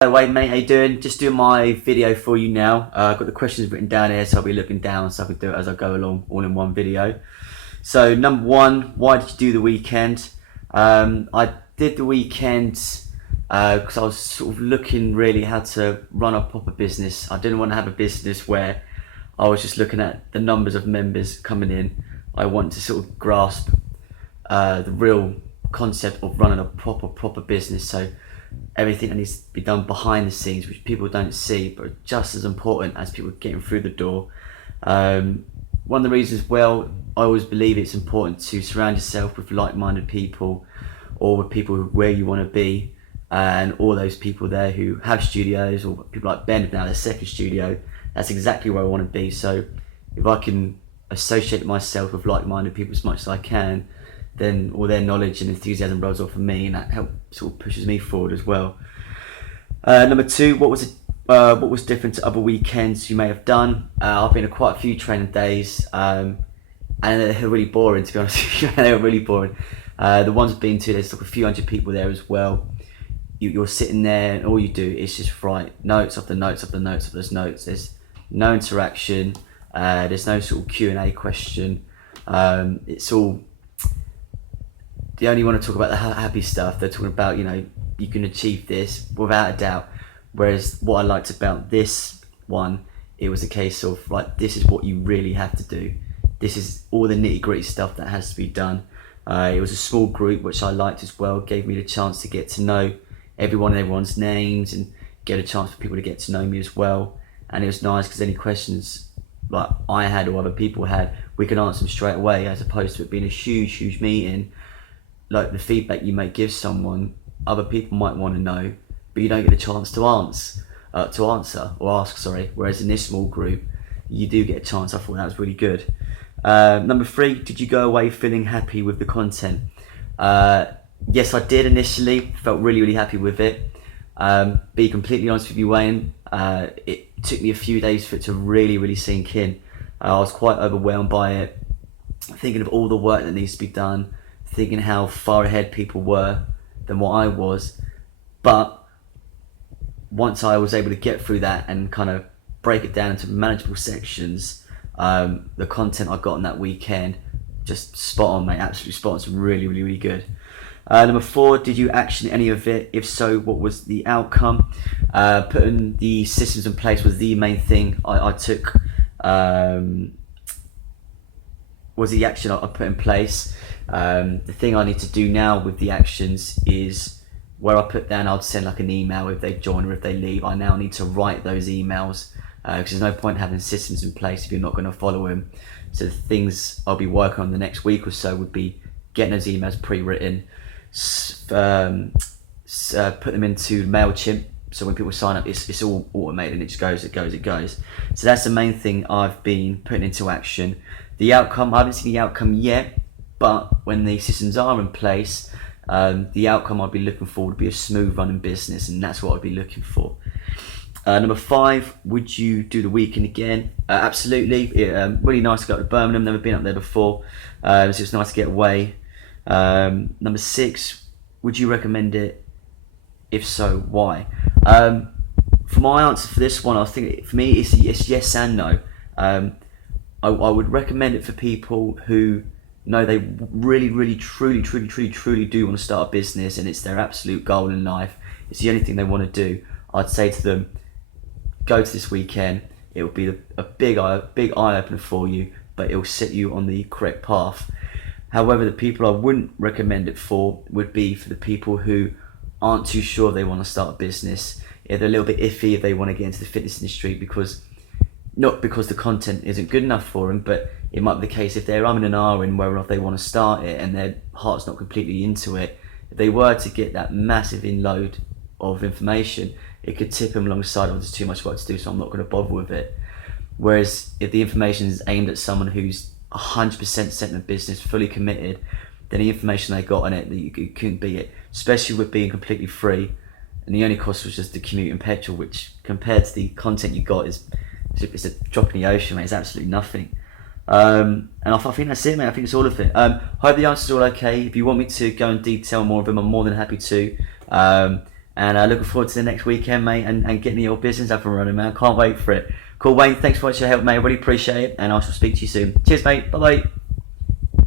Hello Wade mate, how you doing? Just doing my video for you now. I've got the questions written down here, so I'll be looking down so I can do it as I go along, all in one video. So number one, why did you do the weekend? I did the weekend because I was sort of looking really how to run a proper business. I didn't want to have a business where I was just looking at the numbers of members coming in. I want to sort of grasp the real concept of running a proper business. So everything that needs to be done behind the scenes, which people don't see, but are just as important as people getting through the door. One of the reasons, well, I always believe it's important to surround yourself with like-minded people, or with people where you want to be, and all those people there who have studios, or people like Ben now, their second studio. That's exactly where I want to be. So if I can associate myself with like-minded people as much as I can, then all their knowledge and enthusiasm rubs off of me, and that sort of pushes me forward as well. Number two, what was different to other weekends you may have done? I've been to quite a few training days, and they're really boring, to be honest with you. They were really boring. The ones I've been to, there's like a few hundred people there as well. You're sitting there, and all you do is just write notes after notes after notes after those notes. There's no interaction. There's no sort of Q&A question. It's all, they only want to talk about the happy stuff. They're talking about, you can achieve this without a doubt. Whereas what I liked about this one, it was a case of like, this is what you really have to do. This is all the nitty gritty stuff that has to be done. It was a small group, which I liked as well. Gave me the chance to get to know everyone and everyone's names, and get a chance for people to get to know me as well. And it was nice because any questions like I had or other people had, we could answer them straight away, as opposed to it being a huge meeting. Like the feedback you may give someone, other people might want to know, but you don't get a chance to answer or ask. Whereas in this small group, you do get a chance. I thought that was really good. Number three, did you go away feeling happy with the content? Yes, I did initially. Felt really happy with it. Be completely honest with you, Wayne, it took me a few days for it to really sink in. I was quite overwhelmed by it, thinking of all the work that needs to be done, thinking how far ahead people were than what I was. But once I was able to get through that and kind of break it down into manageable sections, the content I got on that weekend, just spot on, mate, absolutely spot on. It's really good. Number four, did you action any of it? If so, what was the outcome? Putting the systems in place was the main thing I took, was the action I put in place. The thing I need to do now with the actions is where I put down, I'll send like an email if they join or if they leave. I now need to write those emails, because there's no point having systems in place if you're not going to follow them. So the things I'll be working on the next week or so would be getting those emails pre-written, put them into MailChimp, so when people sign up, it's all automated and it just goes. So that's the main thing I've been putting into action. The outcome, I haven't seen the outcome yet, but when the systems are in place, the outcome I'd be looking for would be a smooth running business, and that's what I'd be looking for. Number five, would you do the weekend again? Absolutely. Really nice to go up to Birmingham, never been up there before, so it's nice to get away. Number six, would you recommend it? If so, why? For my answer for this one, I think for me it's yes and no. I would recommend it for people who know they really truly do want to start a business, and it's their absolute goal in life. It's the only thing they want to do. I'd say to them, go to this weekend. It will be a big eye opener for you, but it will set you on the correct path. However, the people I wouldn't recommend it for would be for the people who aren't too sure they want to start a business. If they're a little bit iffy if they want to get into the fitness industry, not because the content isn't good enough for them, but it might be the case if they're umming and ahhing whether or not they want to start it and their heart's not completely into it. If they were to get that massive inload of information, it could tip them alongside, there's too much work to do, so I'm not going to bother with it. Whereas if the information is aimed at someone who's 100% set in the business, fully committed, then the information they got on it, you couldn't beat it, especially with being completely free. And the only cost was just the commute and petrol, which compared to the content you got it's a drop in the ocean, mate. It's absolutely nothing. And I think that's it, mate. I think it's all of it. Hope the answer's all okay. If you want me to go in detail more of them, I'm more than happy to. And looking forward to the next weekend, mate, and getting your business up and running, man. Can't wait for it. Cool, Wayne. Thanks for your help, mate. I really appreciate it, and I shall speak to you soon. Cheers, mate. Bye bye.